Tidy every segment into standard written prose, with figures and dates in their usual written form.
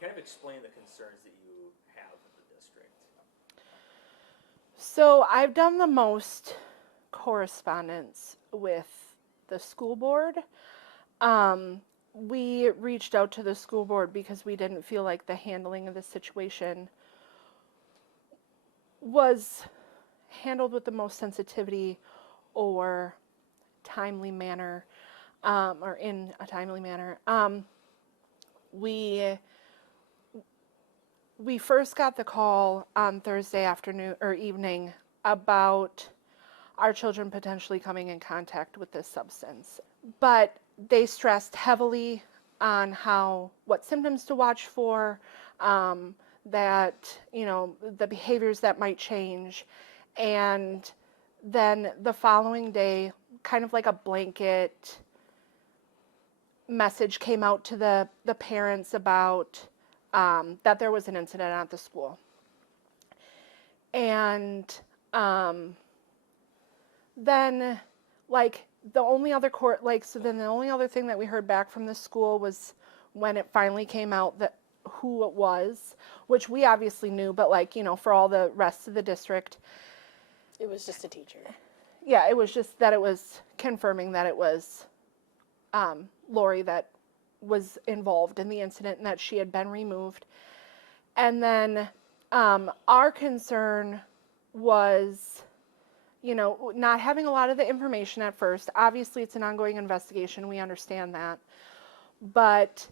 Kind of explain the concerns that you have with the district. So I've done the most correspondence with the school board. We reached out to the school board because we didn't feel like the handling of the situation was handled with the most sensitivity or timely manner, or in a timely manner. We first got the call on Thursday afternoon or evening about our children potentially coming in contact with this substance. But they stressed heavily on what symptoms to watch for, that, the behaviors that might change. And then the following day, kind of like a blanket message came out to the parents about that there was an incident at the school. And then, the only other the only other thing that we heard back from the school was when it finally came out that who it was, which we obviously knew, but for all the rest of the district, it was just a teacher. Yeah, it was just that it was confirming that it was Laurie that was involved in the incident and that she had been removed. And then our concern was, not having a lot of the information at first. Obviously, it's an ongoing investigation. We understand that. But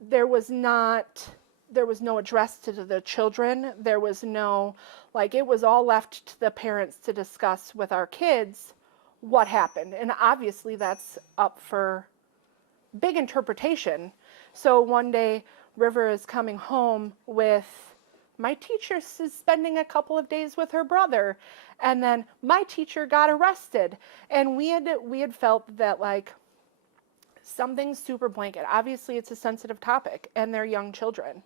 there was no address to the children. There was no, it was all left to the parents to discuss with our kids what happened. And obviously, that's up for big interpretation. So one day, River is coming home with, my teacher is spending a couple of days with her brother, and then my teacher got arrested. And we had felt that something super blanket. Obviously, it's a sensitive topic, and they're young children.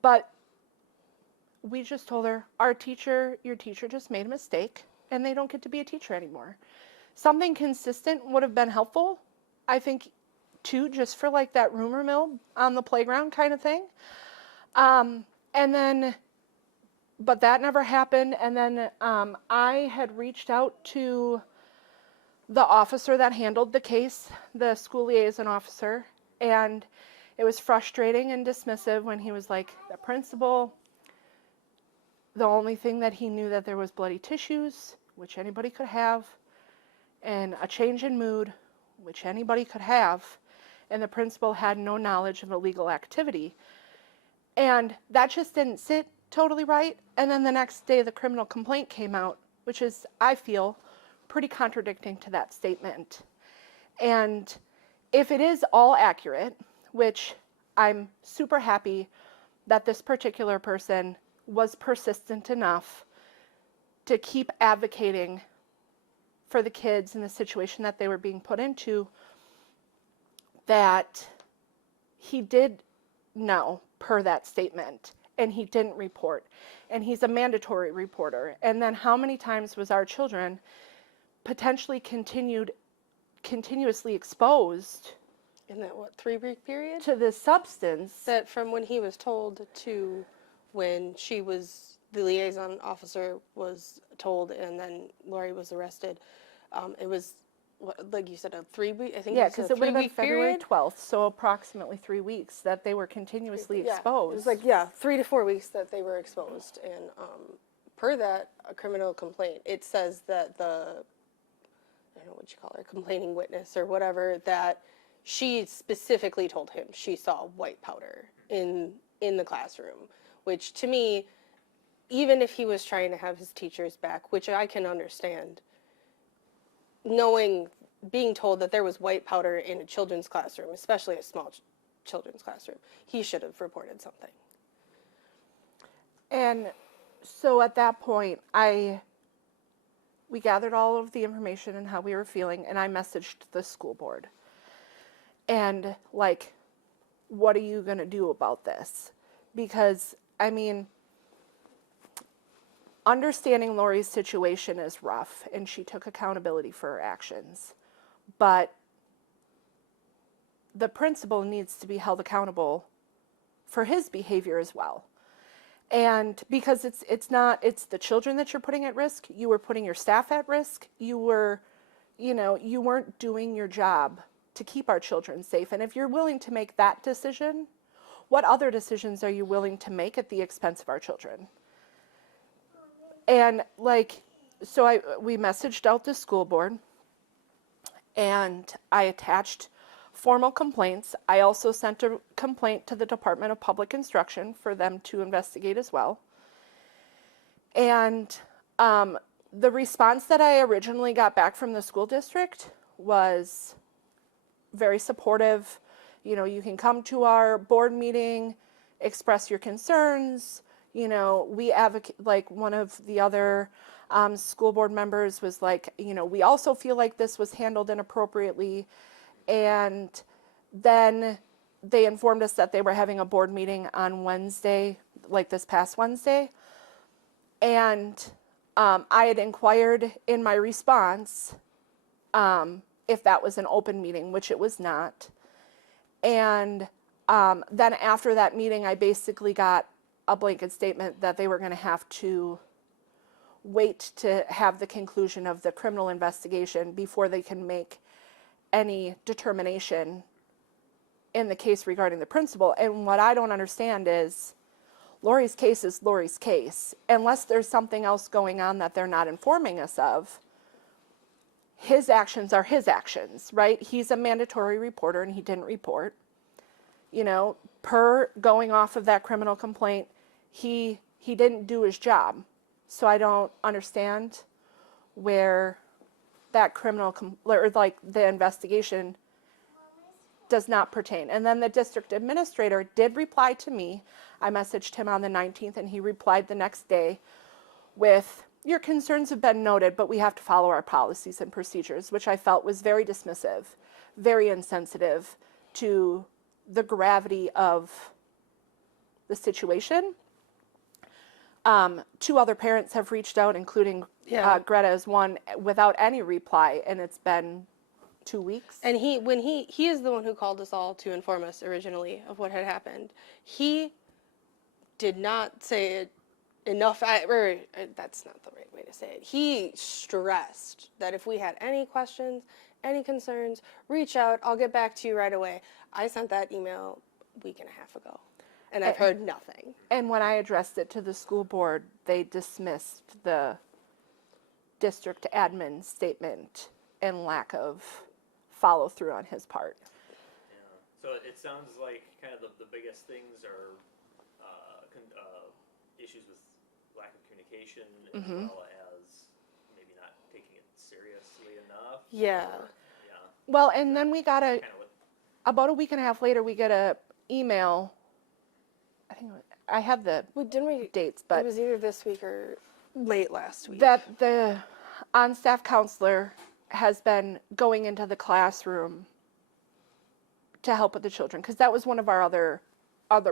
But we just told her, your teacher just made a mistake, and they don't get to be a teacher anymore. Something consistent would have been helpful, I think, too, just for that rumor mill on the playground kind of thing. And then, but that never happened. And then I had reached out to the officer that handled the case, the school liaison officer, and it was frustrating and dismissive when he was like, the principal, the only thing that he knew that there was bloody tissues, which anybody could have, and a change in mood, which anybody could have, and the principal had no knowledge of illegal activity. And that just didn't sit totally right. And then the next day, the criminal complaint came out, which is, I feel, pretty contradicting to that statement. And if it is all accurate, which I'm super happy that this particular person was persistent enough to keep advocating for the kids in the situation that they were being put into, that he did know per that statement, and he didn't report, and he's a mandatory reporter. And then how many times was our children potentially continuously exposed in that 3-week period to this substance? That from when he was told to when the liaison officer was told, and then Laurie was arrested, it was, like you said, a 3-week, I think. Yeah, because it would have been February period. 12th, so approximately 3 weeks that they were continuously exposed. It was 3 to 4 weeks that they were exposed. And per that criminal complaint, it says that I don't know what you call her, complaining witness or whatever, that she specifically told him she saw white powder in the classroom, which to me, even if he was trying to have his teachers back, which I can understand, being told that there was white powder in a children's classroom, especially a small children's classroom, he should have reported something. And so at that point, we gathered all of the information and how we were feeling, and I messaged the school board. And what are you going to do about this? Because, understanding Laurie's situation is rough, and she took accountability for her actions. But the principal needs to be held accountable for his behavior as well. And because it's the children that you're putting at risk, you were putting your staff at risk, you weren't doing your job to keep our children safe. And if you're willing to make that decision, what other decisions are you willing to make at the expense of our children? And so we messaged out the school board, and I attached formal complaints. I also sent a complaint to the Department of Public Instruction for them to investigate as well. And the response that I originally got back from the school district was very supportive. You can come to our board meeting, express your concerns. We advocate, like one of the other school board members was like, we also feel like this was handled inappropriately. And then they informed us that they were having a board meeting on Wednesday, like this past Wednesday. And I had inquired in my response if that was an open meeting, which it was not. And then after that meeting, I basically got a blanket statement that they were going to have to wait to have the conclusion of the criminal investigation before they can make any determination in the case regarding the principal. And what I don't understand is Laurie's case is Laurie's case. Unless there's something else going on that they're not informing us of, his actions are his actions, right? He's a mandatory reporter and he didn't report. Per going off of that criminal complaint, he didn't do his job. So I don't understand where that the investigation does not pertain. And then the district administrator did reply to me. I messaged him on the 19th and he replied the next day with, your concerns have been noted, but we have to follow our policies and procedures, which I felt was very dismissive, very insensitive to the gravity of the situation. 2 other parents have reached out, including Greta as one, without any reply, and it's been 2 weeks. And he is the one who called us all to inform us originally of what had happened. He did not say it enough, or that's not the right way to say it. He stressed that if we had any questions, any concerns, reach out, I'll get back to you right away. I sent that email a week and a half ago, and I've heard nothing. And when I addressed it to the school board, they dismissed the district admin statement and lack of follow through on his part. Yeah. So it sounds like kind of the biggest things are issues with lack of communication, as well as maybe not taking it seriously enough. Yeah. Well, and then we got about a week and a half later, we get a email. I think I have the dates, but it was either this week or late last week. That the on-staff counselor has been going into the classroom to help with the children, because that was one of our other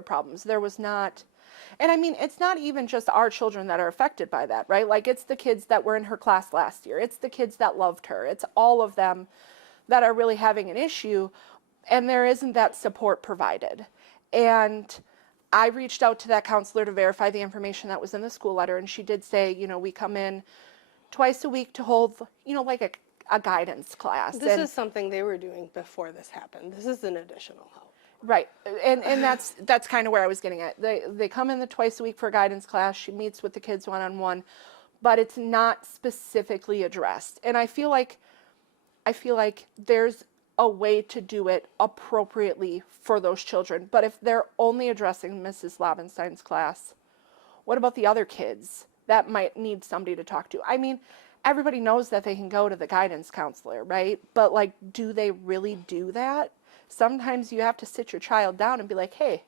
problems. There was not, and I mean, it's not even just our children that are affected by that, right? Like, it's the kids that were in her class last year. It's the kids that loved her. It's all of them that are really having an issue, and there isn't that support provided. And I reached out to that counselor to verify the information that was in the school letter, and she did say, we come in twice a week to hold, like a guidance class. This is something they were doing before this happened. This is an additional help. Right, and that's kind of where I was getting at. They come in the twice a week for a guidance class. She meets with the kids one-on-one, but it's not specifically addressed. And I feel like there's a way to do it appropriately for those children. But if they're only addressing Mrs. Laubenstein's class, what about the other kids that might need somebody to talk to? I mean, everybody knows that they can go to the guidance counselor, right? But do they really do that? Sometimes you have to sit your child down and be like, hey,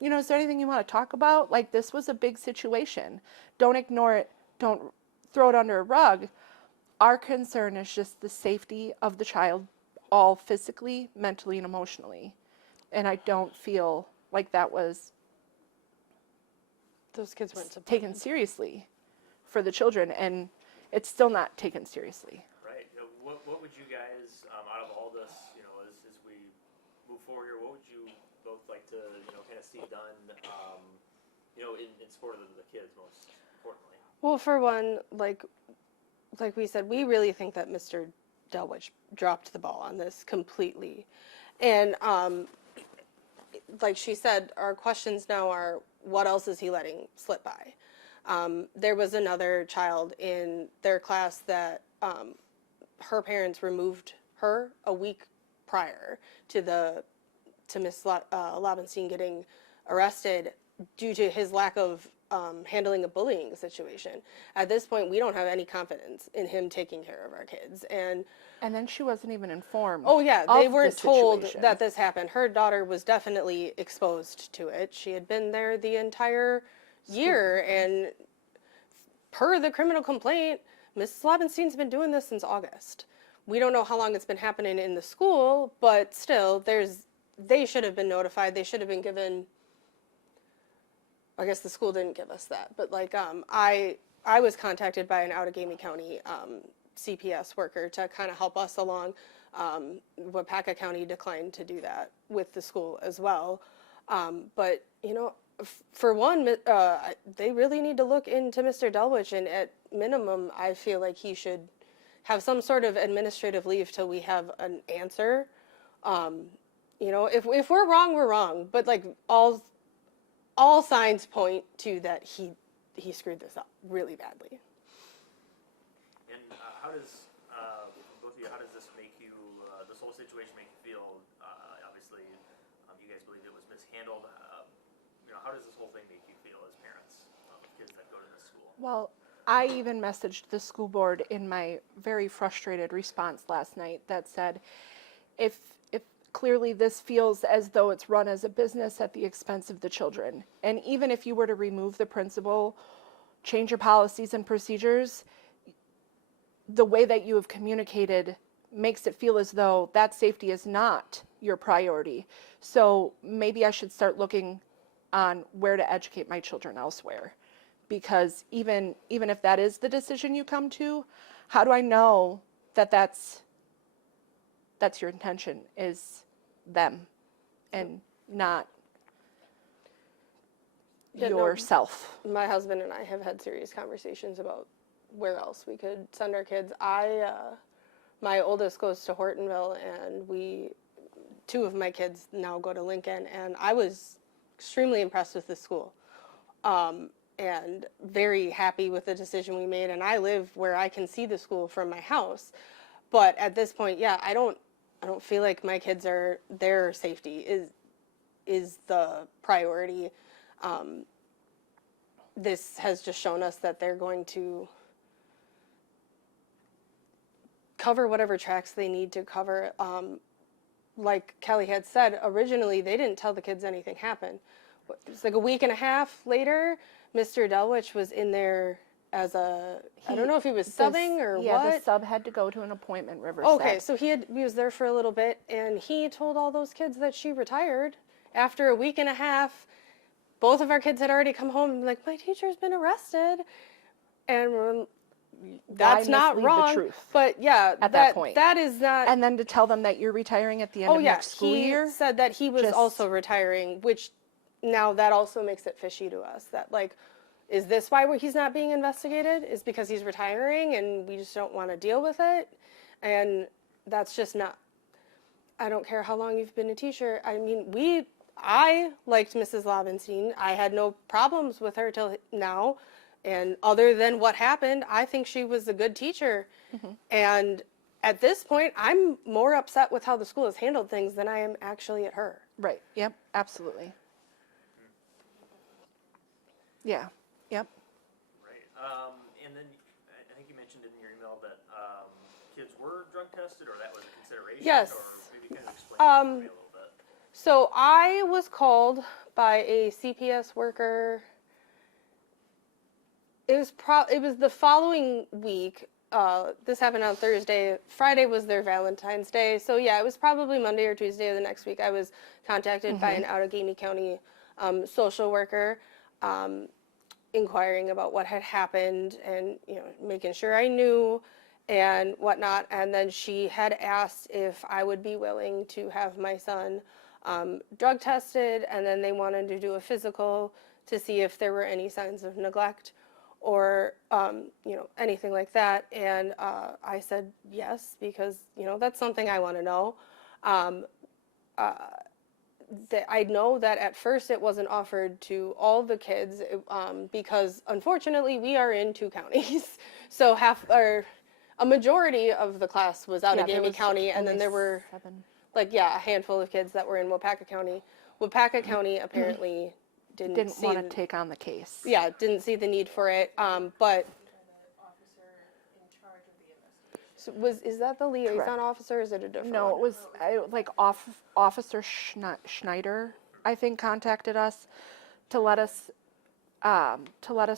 is there anything you want to talk about? This was a big situation. Don't ignore it. Don't throw it under a rug. Our concern is just the safety of the child, all physically, mentally, and emotionally. And I don't feel like that was those kids weren't taken seriously for the children, and it's still not taken seriously. Right. What would you guys, out of all this, as we move forward here, what would you both like to, kind of see done, in support of the kids most importantly? Well, for one, like we said, we really think that Mr. Delwiche dropped the ball on this completely. And like she said, our questions now are, what else is he letting slip by? There was another child in their class that her parents removed her a week prior to Miss Laubenstein getting arrested due to his lack of handling a bullying situation. At this point, we don't have any confidence in him taking care of our kids. And then she wasn't even informed. oh yeah, they weren't told situation. that this happened. Her daughter was definitely exposed to it. She had been there the entire year, and per the criminal complaint, Mrs. Laubenstein's been doing this since August. We don't know how long it's been happening in the school, but still, they should have been notified. They should have been given. I guess the school didn't give us that, but like I was contacted by an Outagamie County CPS worker to kind of help us along. Wapaka County declined to do that with the school as well. But for one, they really need to look into Mr. Delwiche, and at minimum, I feel like he should have some sort of administrative leave till we have an answer. If we're wrong, we're wrong. But like all signs point to that he screwed this up really badly. And how does, both of you, how does this make you, this whole situation make you feel, obviously, you guys believe it was mishandled. How does this whole thing make you feel as parents of kids that go to this school? Well, I even messaged the school board in my very frustrated response last night that said, if clearly this feels as though it's run as a business at the expense of the children, and even if you were to remove the principal, change your policies and procedures, the way that you have communicated makes it feel as though that safety is not your priority. So maybe I should start looking on where to educate my children elsewhere. Because even if that is the decision you come to, how do I know that that's your intention, is them and not yourself? My husband and I have had serious conversations about where else we could send our kids. My oldest goes to Hortonville, and two of my kids now go to Lincoln, and I was extremely impressed with the school. And very happy with the decision we made. And I live where I can see the school from my house. But at this point, yeah, I don't feel like my kids their safety is the priority. This has just shown us that they're going to cover whatever tracks they need to cover. Like Kelly had said, originally they didn't tell the kids anything happened. It was like a week and a half later, Mr. Delwiche was in there as I don't know if he was subbing or what. Yeah, the sub had to go to an appointment, Riverside. Okay, so he was there for a little bit, and he told all those kids that she retired after a week and a half. Both of our kids had already come home and been like, my teacher's been arrested. And that's not wrong. The truth but yeah, at that point. That is not. And then to tell them that you're retiring at the end of next school year. He said that he was also retiring, which now that also makes it fishy to us. That like, is this why he's not being investigated? Is because he's retiring and we just don't want to deal with it? And that's just not. I don't care how long you've been a teacher. I mean, I liked Mrs. Laubenstein. I had no problems with her till now. And other than what happened, I think she was a good teacher. Mm-hmm. And at this point, I'm more upset with how the school has handled things than I am actually at her. Right. Yep. Absolutely. Yeah. Yep. Right. And then I think you mentioned in your email that kids were drug tested, or that was a consideration. Yes. Or maybe kind of explain that to me a little bit. So I was called by a CPS worker. It was the following week. This happened on Thursday. Friday was their Valentine's Day. So yeah, it was probably Monday or Tuesday of the next week. I was contacted by an Outagamie County social worker, inquiring about what had happened and making sure I knew and whatnot. And then she had asked if I would be willing to have my son drug tested, and then they wanted to do a physical to see if there were any signs of neglect or anything like that. And I said yes, because that's something I want to know. I know that at first it wasn't offered to all the kids because unfortunately we are in 2 counties, so a majority of the class was out of Outagamie County, and then there were 7. a handful of kids that were in Waupaca County. Waupaca County apparently didn't want to take on the case. Yeah, didn't see the need for it. But so is that the liaison Correct. officer? Or is it a different No, one? it was Officer Schneider, I think, contacted us to let us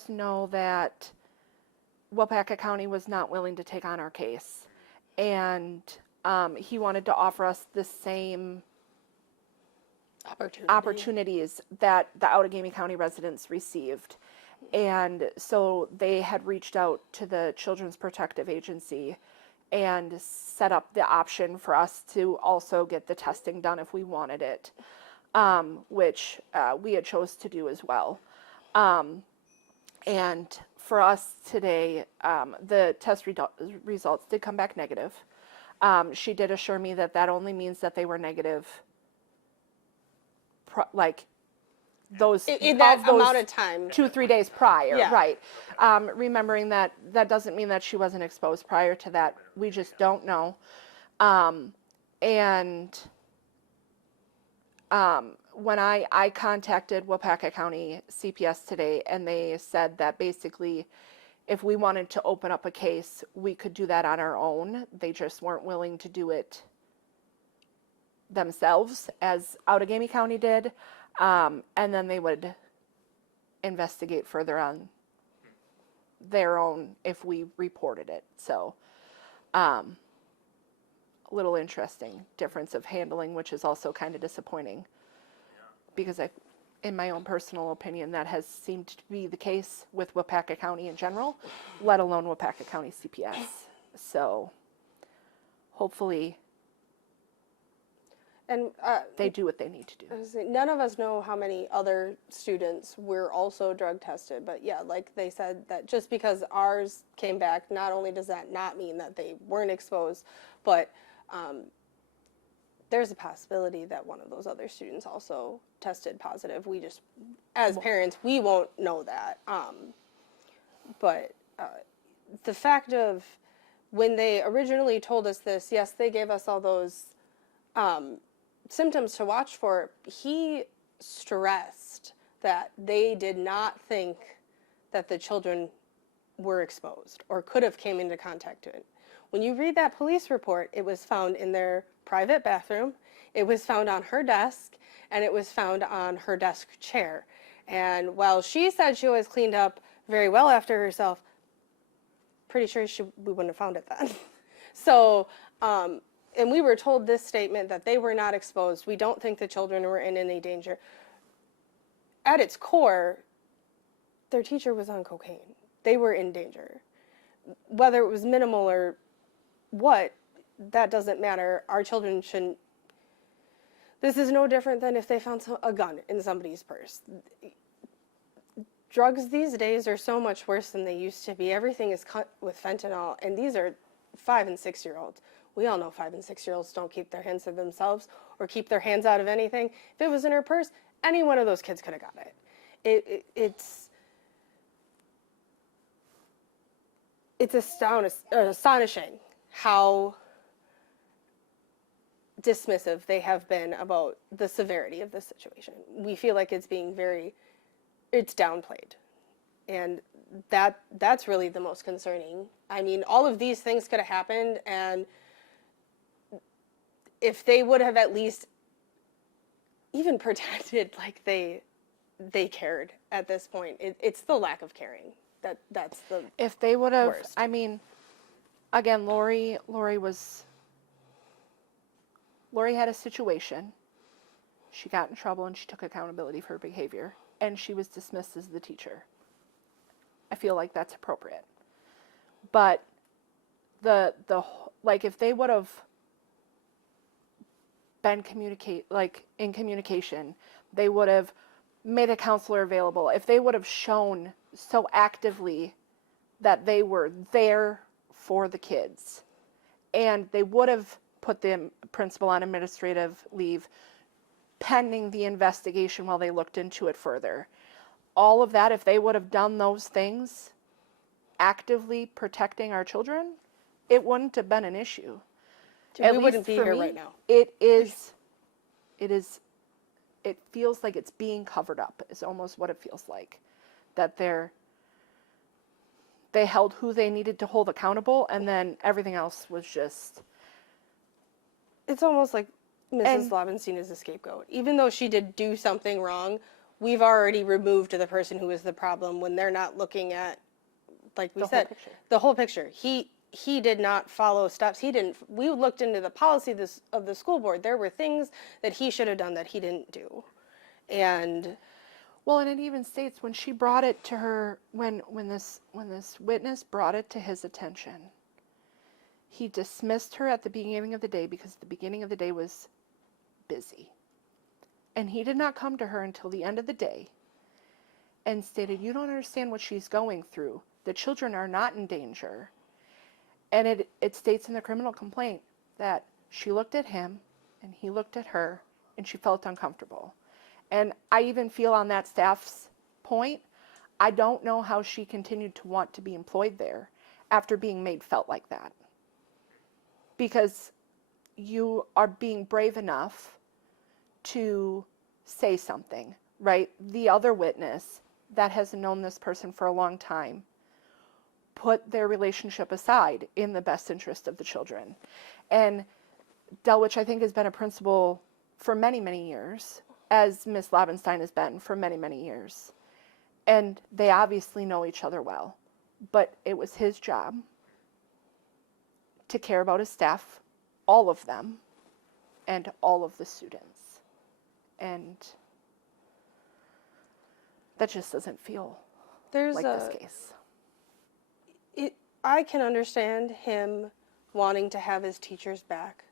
know that Waupaca County was not willing to take on our case, and he wanted to offer us the same opportunities that the Outagamie County residents received. And so they had reached out to the Children's Protective Agency and set up the option for us to also get the testing done if we wanted it, which we had chose to do as well. And for us today, the test results did come back negative. She did assure me that that only means that they were negative, those in that amount of time, 2-3 days prior, Yeah. right? Remembering that doesn't mean that she wasn't exposed prior to that. We just don't know. When I contacted Waupaca County CPS today, and they said that basically if we wanted to open up a case, we could do that on our own. They just weren't willing to do it themselves, as Outagamie County did. And then they would investigate further on their own if we reported it. So, a little interesting difference of handling, which is also kind of disappointing, because in my own personal opinion, that has seemed to be the case with Waupaca County in general, let alone Waupaca County CPS. So, hopefully, and they do what they need to do. none of us know how many other students were also drug tested, but yeah, like they said, that just because ours came back, not only does that not mean that they weren't exposed, but there's a possibility that one of those other students also tested positive. We just, as parents, we won't know that. But the fact of when they originally told us this, yes, they gave us all those symptoms to watch for. He stressed that they did not think that the children were exposed or could have came into contact with it. When you read that police report, it was found in their private bathroom, it was found on her desk, and it was found on her desk chair. And while she said she was cleaned up very well after herself, pretty sure we wouldn't have found it then. So, and we were told this statement that they were not exposed. We don't think the children were in any danger. At its core, their teacher was on cocaine. They were in danger. Whether it was minimal or what, that doesn't matter. Our children shouldn't. This is no different than if they found a gun in somebody's purse. Drugs these days are so much worse than they used to be. Everything is cut with fentanyl, and these are 5- and 6-year-olds. We all know 5- and 6-year-olds don't keep their hands to themselves or keep their hands out of anything. If it was in her purse, any one of those kids could have got it. It's astonishing how dismissive they have been about the severity of this situation. We feel like it's being it's downplayed. And that's really the most concerning. I mean, all of these things could have happened, and if they would have at least even pretended like they cared at this point, it's the lack of caring. That's the If they would have, worst. I mean, again, Laurie had a situation. She got in trouble and she took accountability for her behavior, and she was dismissed as the teacher. I feel like that's appropriate. But if they would have been in communication. They would have made a counselor available. If they would have shown so actively that they were there for the kids, and they would have put the principal on administrative leave pending the investigation while they looked into it further. All of that, if they would have done those things, actively protecting our children, it wouldn't have been an issue. We wouldn't be here right now. It feels like it's being covered up, is almost what it feels like. That they held who they needed to hold accountable, and then everything else was just... It's almost like Mrs. Laubenstein is a scapegoat. Even though she did do something wrong, we've already removed the person who is the problem when they're not looking at, like we said, the whole picture. He did not follow steps. We looked into the policy of the school board. There were things that he should have done that he didn't do. And it even states when she brought it to her, when this witness brought it to his attention, he dismissed her at the beginning of the day because the beginning of the day was busy. And he did not come to her until the end of the day and stated, "You don't understand what she's going through. The children are not in danger." And it states in the criminal complaint that she looked at him and he looked at her and she felt uncomfortable. And I even feel on that staff's point, I don't know how she continued to want to be employed there after being made felt like that. Because you are being brave enough to say something, right? The other witness that has known this person for a long time put their relationship aside in the best interest of the children. And Delwiche, I think, has been a principal for many, many years, as Miss Laubenstein has been for many, many years. And they obviously know each other well. But it was his job to care about his staff, all of them, and all of the students. And that just doesn't feel like this case. I can understand him wanting to have his teachers back.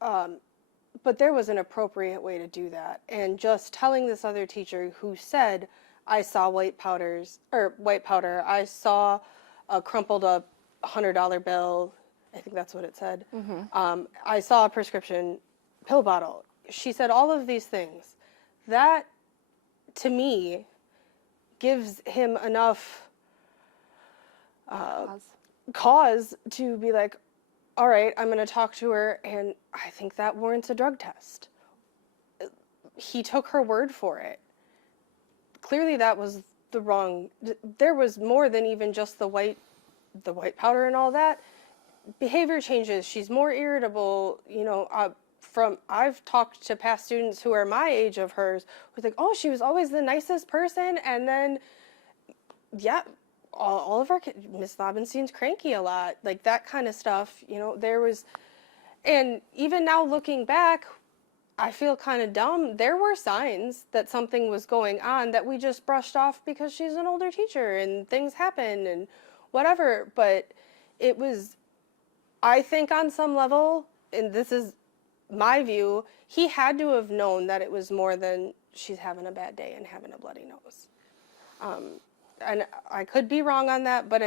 But there was an appropriate way to do that. And just telling this other teacher who said, "I saw white powder, I saw a crumpled up $100 bill," I think that's what it said. Mm-hmm. "I saw a prescription pill bottle." She said all of these things. That, to me, gives him enough cause to be like, all right, I'm going to talk to her, and I think that warrants a drug test. He took her word for it. Clearly that was the wrong... There was more than even just the white powder and all that. Behavior changes. She's more irritable. I've talked to past students who are my age of hers who think, "Oh, she was always the nicest person," and then, yeah, all of our kids, Miss Laubenstein's cranky a lot, like that kind of stuff. There was, and even now looking back, I feel kind of dumb. There were signs that something was going on that we just brushed off because she's an older teacher and things happen and whatever. But it was, I think on some level, and this is my view, he had to have known that it was more than she's having a bad day and having a bloody nose. And I could be wrong on that, but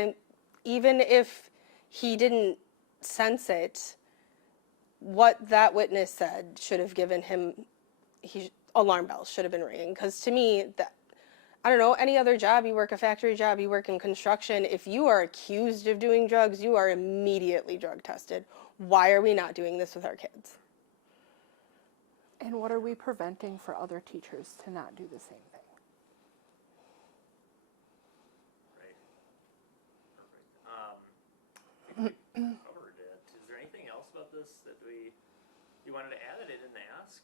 even if he didn't sense it, what that witness said should have given him, alarm bells should have been ringing. Because to me, I don't know, any other job, you work a factory job, you work in construction, if you are accused of doing drugs, you are immediately drug tested. Why are we not doing this with our kids? And what are we preventing for other teachers to not do the same thing? Covered it. Is there anything else about this that you wanted to add that I didn't ask?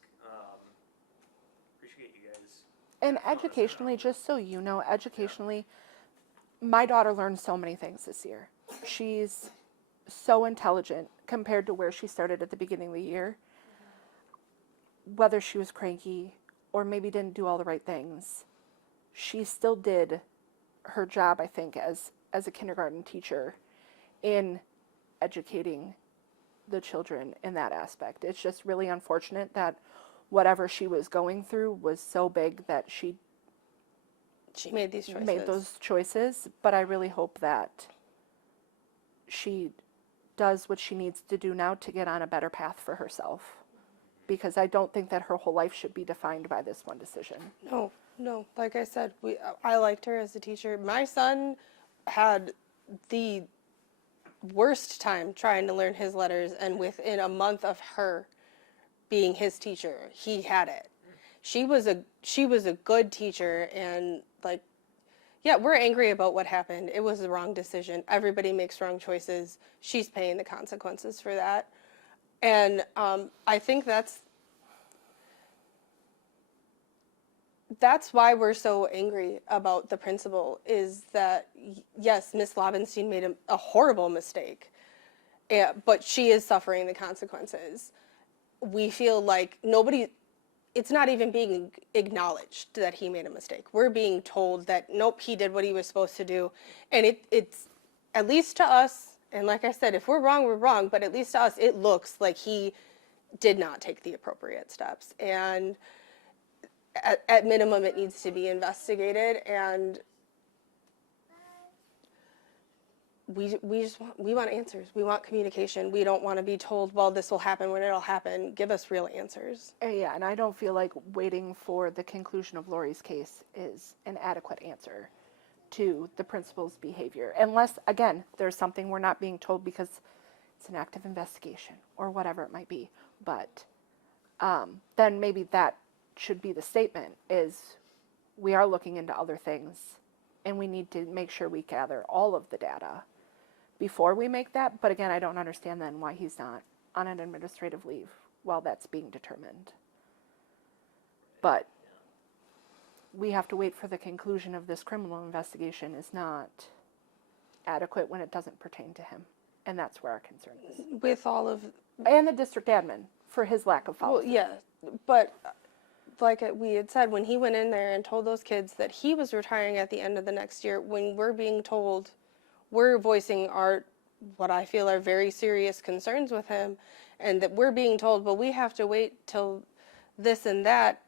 Appreciate you guys. And educationally, just so you know, educationally, my daughter learned so many things this year. She's so intelligent compared to where she started at the beginning of the year. Whether she was cranky or maybe didn't do all the right things, she still did her job, I think, as a kindergarten teacher in educating the children in that aspect. It's just really unfortunate that whatever she was going through was so big that she made these choices. made those choices, but I really hope that she does what she needs to do now to get on a better path for herself, because I don't think that her whole life should be defined by this one decision. No, like I said, I liked her as a teacher. My son had the worst time trying to learn his letters, and within a month of her being his teacher, he had it. She was a good teacher, and like, yeah, we're angry about what happened. It was the wrong decision. Everybody makes wrong choices. She's paying the consequences for that. And I think that's why we're so angry about the principal, is that, yes, Miss Laubenstein made a horrible mistake, but she is suffering the consequences. We feel like it's not even being acknowledged that he made a mistake. We're being told that, nope, he did what he was supposed to do. And it's, at least to us, and like I said, if we're wrong, but at least to us, it looks like he did not take the appropriate steps. And at minimum, it needs to be investigated, and we want answers. We want communication. We don't want to be told, well, this will happen when it'll happen. Give us real answers. Yeah, and I don't feel like waiting for the conclusion of Laurie's case is an adequate answer to the principal's behavior, unless, again, there's something we're not being told because it's an active investigation or whatever it might be. But then maybe that should be the statement, is we are looking into other things, and we need to make sure we gather all of the data before we make that. But again, I don't understand then why he's not on an administrative leave while that's being determined. But we have to wait for the conclusion of this criminal investigation is not adequate when it doesn't pertain to him. And that's where our concern is. With all of... And the district admin for his lack of follow-up. Well, yeah, but like we had said, when he went in there and told those kids that he was retiring at the end of the next year, when we're being told, we're voicing what I feel are very serious concerns with him, and that we're being told, well, we have to wait till this and that,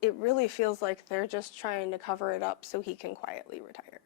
it really feels like they're just trying to cover it up so he can quietly retire.